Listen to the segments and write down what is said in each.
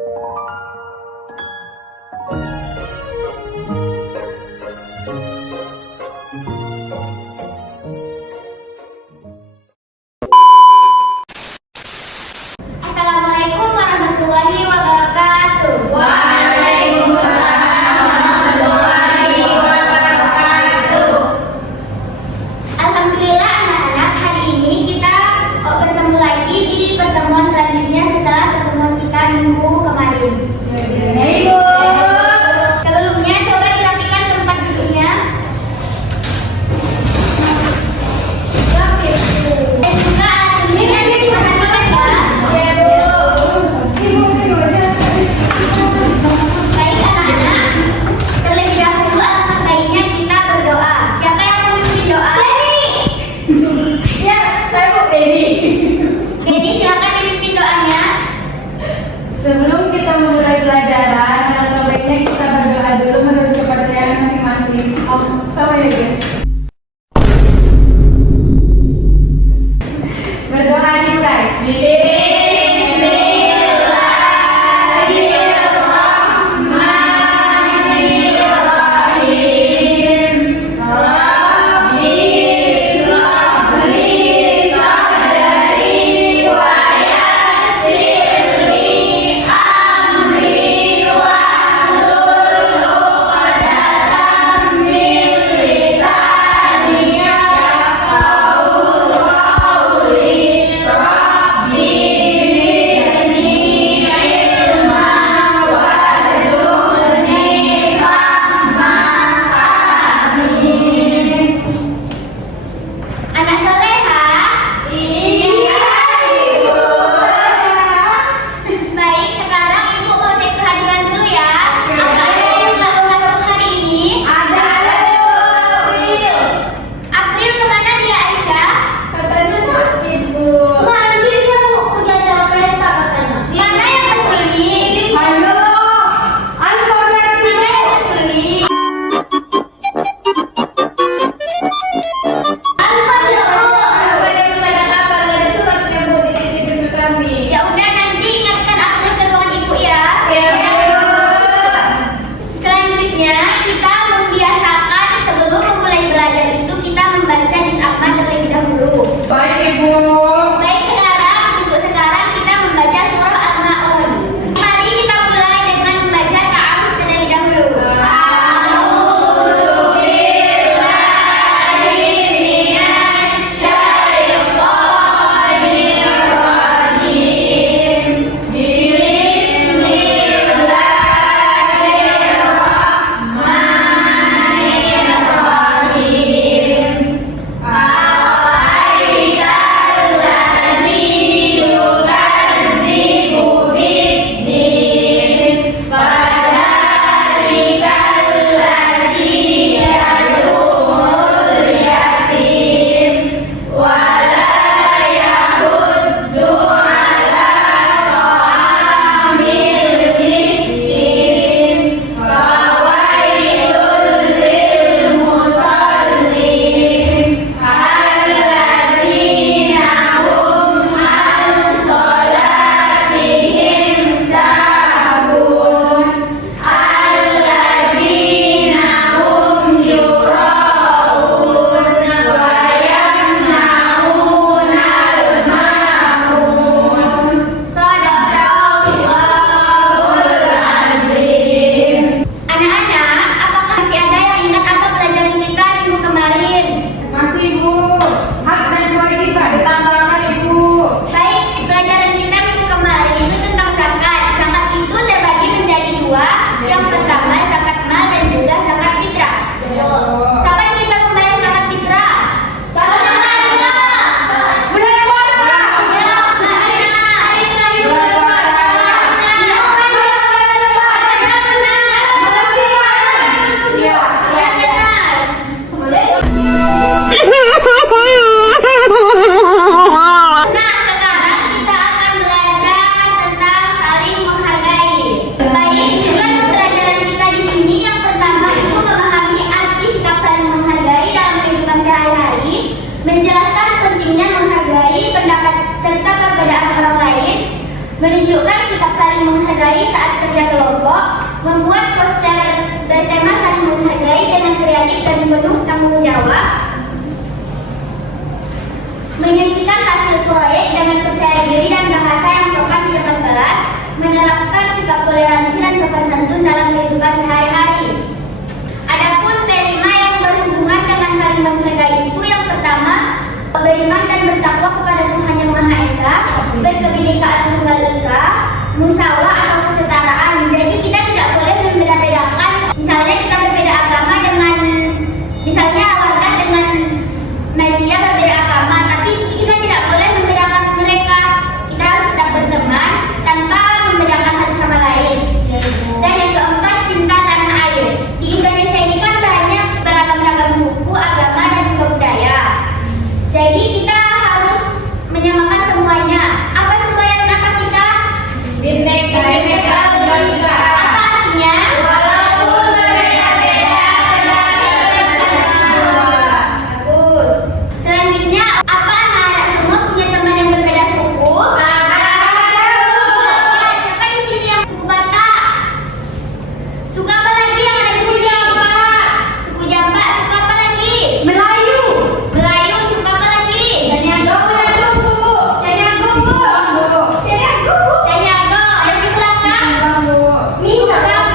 Assalamualaikum warahmatullahi wabarakatuh. Waalaikumsalam warahmatullahi wabarakatuh. Alhamdulillah anak-anak, hari ini kita bertemu lagi di pertemuan selanjutnya setelah pertemuan kita minggu kemarin. Ya, Ibu. Sebelumnya coba dirapikan tempat duduknya. Dan juga alat tulisnya diperhatikan ya. Ya, Bu. Baik anak-anak, terlebih dahulu alangkah baiknya kita berdoa. Siapa yang memimpin doa? Ya, saya Bu Baby. Jadi silakan dipimpin doanya. Sebelum kita memulai pelajaran, alangkah baiknya kita berdoa dulu menurut kepercayaan masing-masing. Sama ya, guys. Berdoa dimulai. Amri wa menghargai saat kerja kelompok, membuat poster bertema saling menghargai dengan kreatif dan penuh tanggung jawab, menyajikan hasil proyek dengan percaya diri dan bahasa yang sopan di depan kelas, menerapkan sikap toleransi dan sopan santun dalam kehidupan sehari-hari. Adapun P5 yang berhubungan dengan saling menghargai itu yang pertama, beriman dan bertakwa kepada Tuhan Yang Maha Esa, berkebinekaan tunggal ika, musyawarah atau kesetaraan. Jadi kita tidak boleh membeda-bedakan, misalnya kita berbeda agama dengan, misalnya warga dengan Malaysia berbeda agama, tapi kita tidak boleh membedakan mereka. Kita harus tetap berteman tanpa membedakan satu sama lain. Dan yang keempat, cinta tanah air. Di Indonesia ini kan banyak beragam-ragam suku, agama dan juga budaya. Jadi kita harus menyamakan semuanya. Apa semboyan apa kita? Bineka Tunggal Ika. Apa artinya? Walaupun berbeda-beda, tetap bersama. Bagus. Selanjutnya, apa anak-anak semua punya teman yang berbeda suku? Siapa di sini yang suku Batak? Suku apa lagi yang ada di sini? Suku Jamba. Suku apa lagi? Melayu. Melayu. Suku apa lagi? Caniago. Yang di belakang?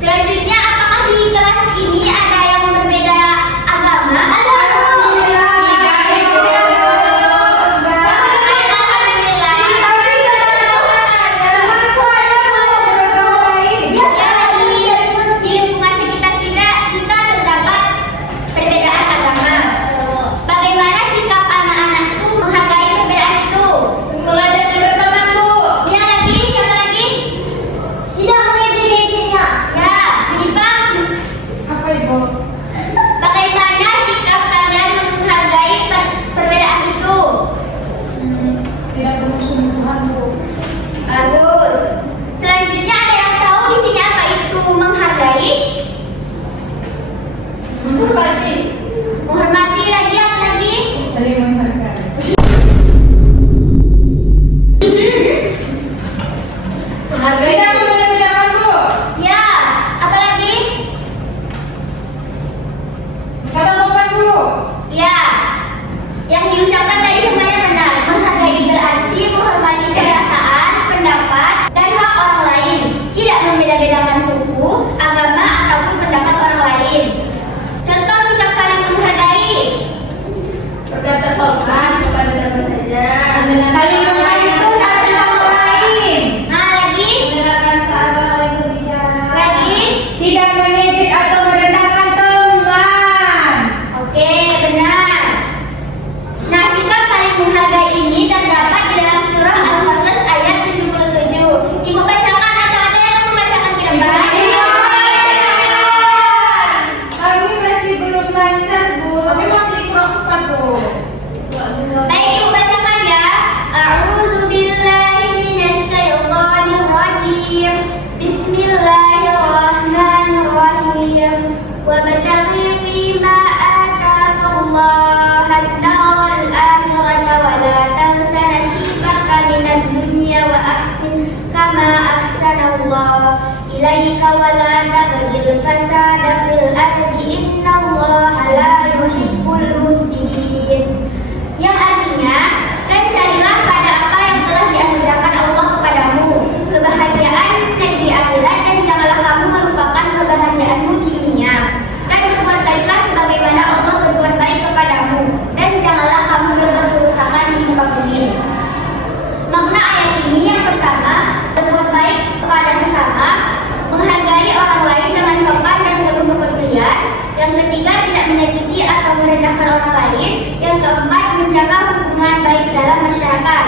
Selanjutnya, apakah di kelas ini ada yang berbeda agama? Di lingkungan sekitar kita terdapat perbedaan agama. Bagaimana sikap anak-anak itu menghargai perbedaan itu? Belajar berteman, Bu. Ya, lagi siapa lagi? Tidak mengejek-ejeknya. Ya, Hanifah. Apa Ibu? Bagaimana sikap kalian menghargai perbedaan itu? Tidak bermusuh-musuhan, Bu. Bagus. Selanjutnya ada yang tahu di sini apa itu menghargai? Menghormati. Menghormati lagi apa lagi? Saling menghargai. Tidak membeda-bedakan, Bu. Ya, apa lagi? Kata sopan, Bu. Ya, yang diucapkan tadi semuanya benar. Menghargai berarti menghormati perasaan, pendapat, dan hak orang lain. Tidak membeda-bedakan suku, agama, ataupun pendapat orang lain. Contoh sikap saling menghargai. Berkata sopan kepada teman saja. Saling membantu satu sama lain. Nah, lagi? Mendengarkan saat orang lain berbicara. Lagi? Tidak mengejek atau merendahkan teman. Oke, benar. Nah, sikap saling menghargai ini terdapat di dalam surah Al-Qasas ayat 77. Ibu bacakan atau ada yang membacakan kita? Kami masih belum lancar, Bu. Kami masih kurang tepat, Bu. Baik, ibu bacakan ya. A'udzu billahi minasyaitonir rajim. Bismillahirrahmanirrahim. Wabtaghi fima ataakallahu ad-daral akhirata wa la tansa nasibaka minad dunya wa ahsin kama ahsanallahu ilaika wa la tabghil fasada fil ardi innallaha la yuhibbul mufsidin. Yang artinya, dan carilah pada apa yang telah dianugerahkan Allah kepadamu, kebahagiaan negeri akhirat, dan janganlah kamu melupakan kebahagiaanmu di dunia. Dan berbuat baiklah sebagaimana Allah berbuat baik kepadamu, dan janganlah kamu berbuat kerusakan di muka bumi. Makna ayat ini yang pertama, berbuat baik kepada sesama, menghargai orang lain dengan sopan dan penuh kepedulian. Yang ketiga, tidak menyakiti atau merendahkan orang lain. Yang keempat, menjaga hubungan baik dalam masyarakat.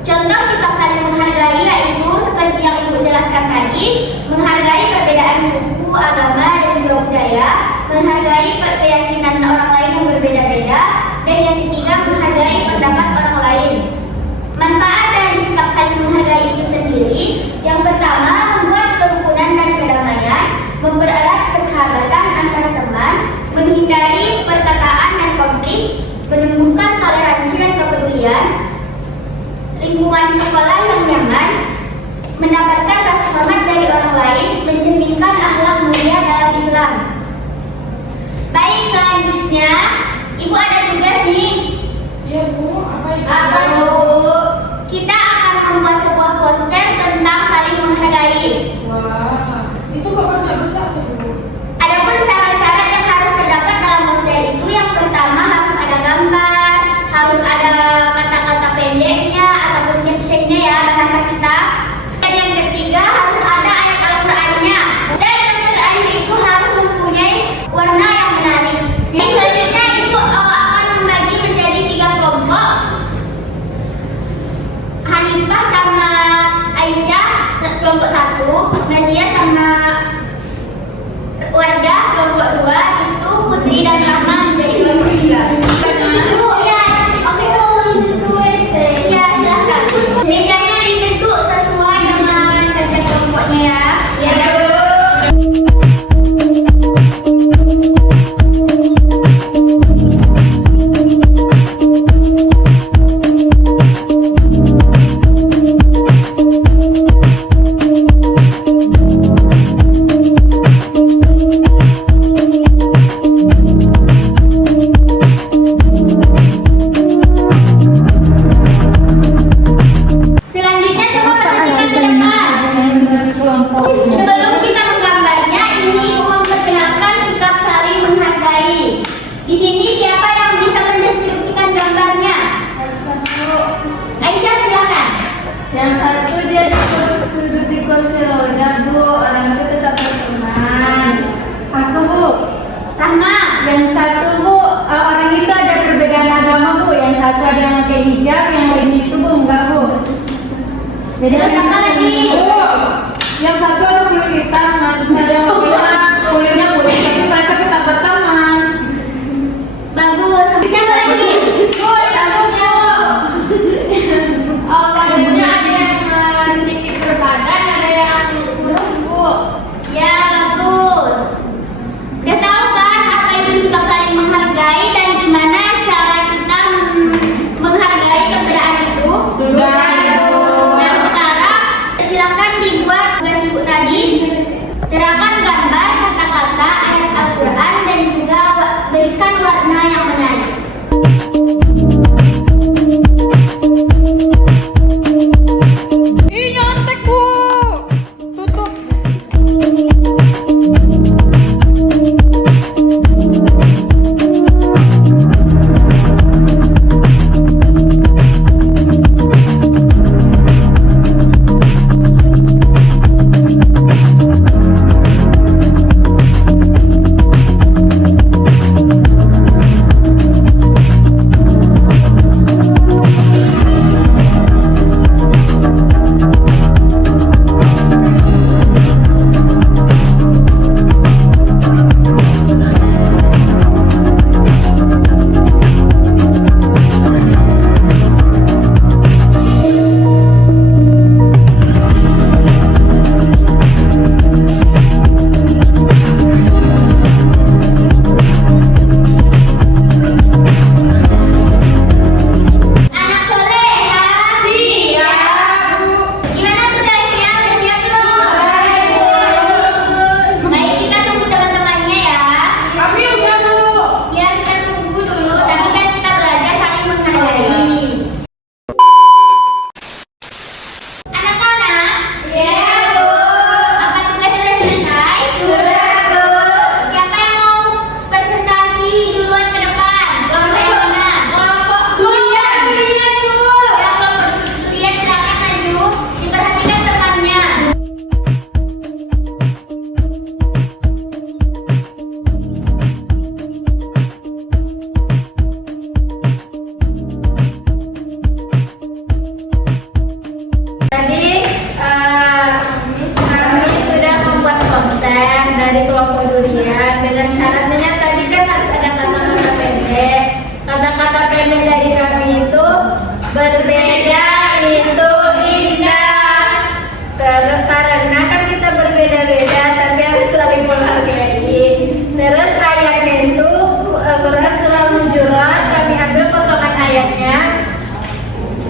Contoh sikap saling menghargai yaitu seperti yang Ibu jelaskan tadi, menghargai perbedaan suku, agama, dan juga budaya, menghargai keyakinan orang lain yang berbeda-beda, dan yang ketiga, menghargai pendapat orang lain. Manfaat dari sikap saling menghargai itu sendiri, yang pertama, membuat kerukunan dan kedamaian, mempererat persahabatan antara teman, menghindari perkataan dan konflik, menumbuhkan toleransi dan kepedulian, lingkungan sekolah yang nyaman, Wah, itu kok baca-baca apa Bu? Adapun syarat-syarat yang harus terdapat dalam poster itu, yang pertama harus ada gambar, harus ada kata-kata pendeknya ataupun captionnya ya, bahasa kita. Dan yang ketiga harus ada ayat Al-Qur'annya. Dan yang terakhir itu harus mempunyai warna yang menarik. Yang selanjutnya itu akan membagi menjadi 3 kelompok. Hanifah sama Aisyah kelompok 1, Nazia sama Wardah kelompok 2, itu Putri dan Rahma menjadi kelompok 3. Ya, oke, ya silahkan. Mejanya dibentuk sesuai dengan kerja kelompoknya ya. Ya. Selanjutnya coba perhatikan ke depan. Sebelum kita menggambarnya, ini memperkenalkan sikap saling menghargai. Di sini siapa yang bisa mendeskripsikan gambarnya? Aisyah silakan. Yang satu dia duduk di kursi roda Bu, orang itu tetap berteman. Aku Bu. Rahma. Yang satu Bu, orang itu ada perbedaan agama Bu. Yang satu ada yang pakai hijab, yang lain itu Bu enggak Bu. Jadi Terus apa lagi? Bu, yang satu ada kulit hitam, ada yang kulitnya putih, tapi mereka tetap berteman. Bagus. Siapa lagi? Bu, yang Bu. Oh, badannya ada yang sedikit berbadan, ada yang kurus Bu. Ya, bagus. Udah tahu kan apa itu sikap saling menghargai dan gimana cara kita menghargai perbedaan itu? Sudah, Bu. Nah, sekarang silakan dibuat tugas ibu tadi. Terangkan gambar, kata-kata, ayat Al-Quran dan juga berikan warna yang menarik. Ih, nyontek Bu. Tutup. Anak soleha. Siap, Bu. Gimana tugasnya? Udah siap belum? Baik, kita tunggu teman-temannya ya. Kami udah Bu. Ya, kita tunggu dulu, tapi kan kita belajar saling menghargai. Anak-anak, Ya, Bu. apa tugas sudah selesai? Sudah, Bu. Siapa yang mau presentasi duluan ke depan? Kelompok yang mana? Kelompok durian, Bu. Ya, kelompok durian silakan maju. Diperhatikan temannya. Tadi kami sudah membuat poster dari kelompok durian dengan syaratnya tadi kan harus ada kata-kata pendek. Kata-kata pendek dari kami itu berbeda itu indah. Karena kan kita berbeda-beda tapi harus saling menghargai. Terus ayatnya itu Quran surah Al-Hujurat, kami ambil potongan ayatnya.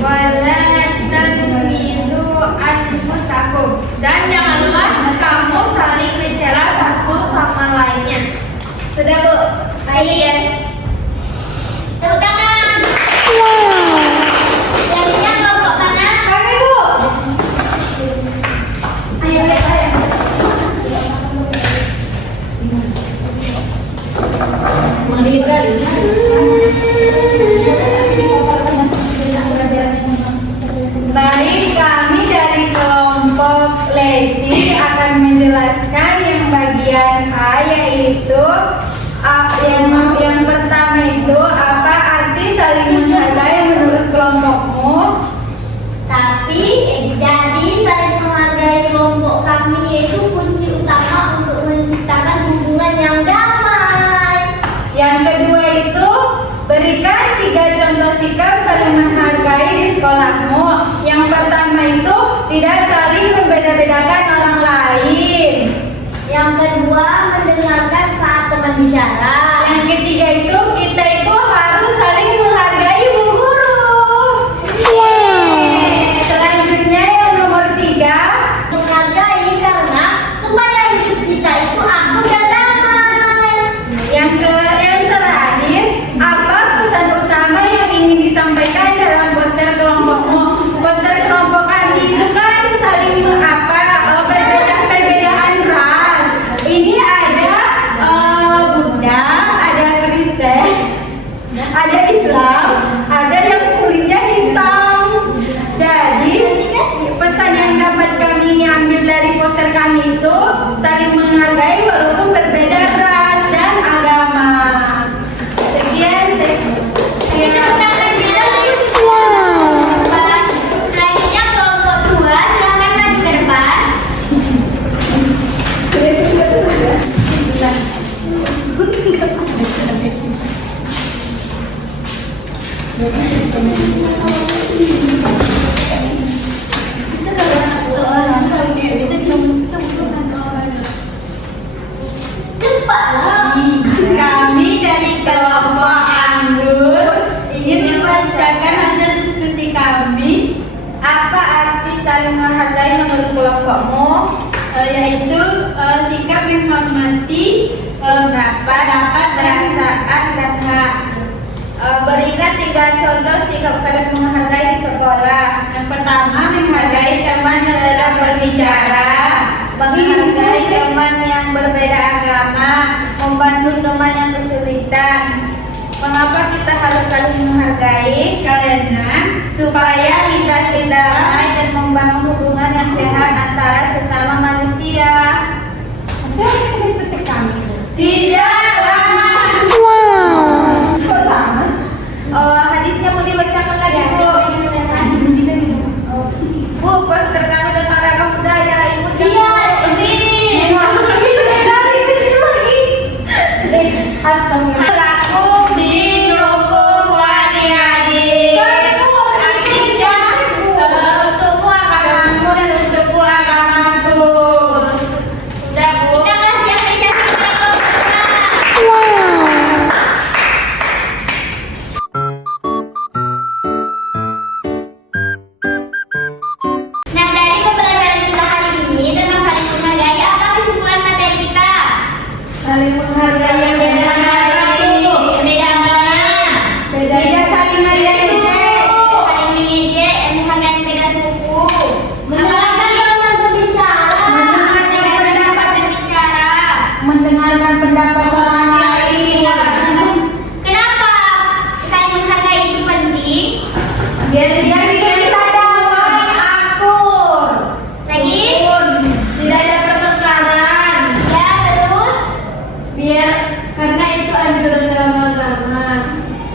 Wala tanmizu anfusakum, dan janganlah kamu saling mencela satu sama lainnya. Sudah Bu? Baik. Tepuk tangan. itu yang pertama itu apa arti saling menghargai menurut kelompokmu? Tapi dari saling menghargai kelompok kami yaitu kunci utama untuk menciptakan hubungan yang damai. Yang kedua itu berikan 3 contoh sikap saling menghargai di sekolahmu. Yang pertama itu tidak saling membeda-bedakan orang lain. Yang kedua, mendengarkan saat teman bicara. Yang ketiga itu kita itu harus saling menghargai bu guru. Selanjutnya yang nomor 3, Menghargai karena supaya hidup kita itu akur dan damai. yang terakhir, apa pesan utama yang ingin disampaikan dalam poster kelompokmu? Poster kelompok kami itu kan saling perbedaan ras. Ini ada Buddha, ada Kristen, ada Islam, ada yang kulitnya hitam. Jadi pesan yang dapat kami ambil dari poster kami itu saling menghargai walaupun berbeda ras dan agama. Sekian. Selanjutnya kelompok 2, silakan maju ke depan. Kami dari kelompok Anggur ingin membacakan hasil diskusi kami. Apa arti saling menghargai menurut kelompokmu? Yaitu sikap menghormati pendapat, perasaan, dan hak. Berikan 3 contoh sikap saling menghargai di sekolah. Yang pertama, menghargai teman yang sedang berbicara, menghargai teman yang berbeda agama, membantu teman yang kesulitan. Mengapa kita harus saling menghargai? Karena supaya kita damai dan membangun hubungan yang sehat antara sesama manusia. Tidaklah. Kok sama? Hadisnya mau dibacakan lagi, Bu. Bu, poster kami tentang ragam budaya ilmu. Iya, ini. Astagfirullah. Laku dirukung adik-adik. Artinya untukmu agamamu dan untukku agamaku. Udah, Bu. Kita kasih apresiasi kepada kelompok 2. Nah, dari pembelajaran kita hari ini tentang saling menghargai, apa kesimpulan materi kita? Saling menghargai yang beda Beda agama, Tidak saling mengejek. saling mengejek, menghargai yang beda suku. Apalagi teman berbicara, mendengarkan pendapat berbicara. Mendengarkan pendapat orang lain. Kenapa saling menghargai itu penting? biar Kita damai akur. Lagi, tidak ada pertengkaran. ya terus, Biar karena itu anjuran dalam agama.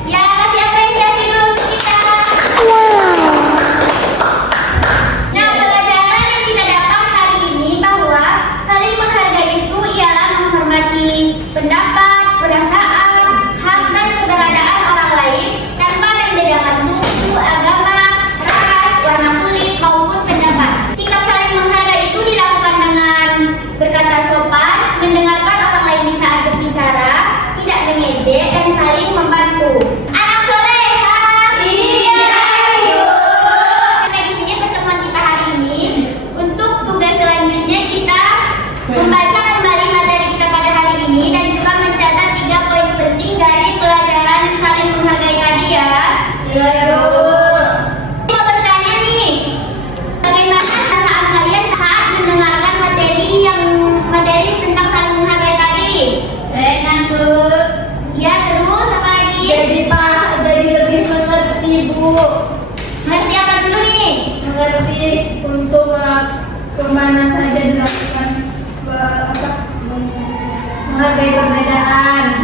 ya kasih apresiasi dulu untuk kita. Nah, pelajaran yang kita dapat hari ini bahwa saling menghargai itu ialah menghormati pendapat, perasaan, hak dan keberadaan orang lain tanpa membedakan suku, agama, ras, warna kulit maupun pendapat. Sikap saling menghargai itu dilakukan dengan berkata sopan, mendengarkan orang lain di saat berbicara, tidak mengejek dan saling membantu. Anak soleha. Iya, ayo. Sampai di sini pertemuan kita hari ini. Untuk tugas selanjutnya kita membaca kembali materi kita pada hari ini dan juga mencatat 3 poin penting dari pelajaran saling menghargai tadi ya. Iya, Bu. Mau bertanya nih, bagaimana perasaan kalian saat mendengarkan materi tentang saling menghargai tadi? Senang, Bu. Ya, terus apa lagi? Jadi lebih mengerti, Bu. Ngerti apa dulu nih? Mengerti untuk kemana saja dilakukan menghargai berbagai perbedaan.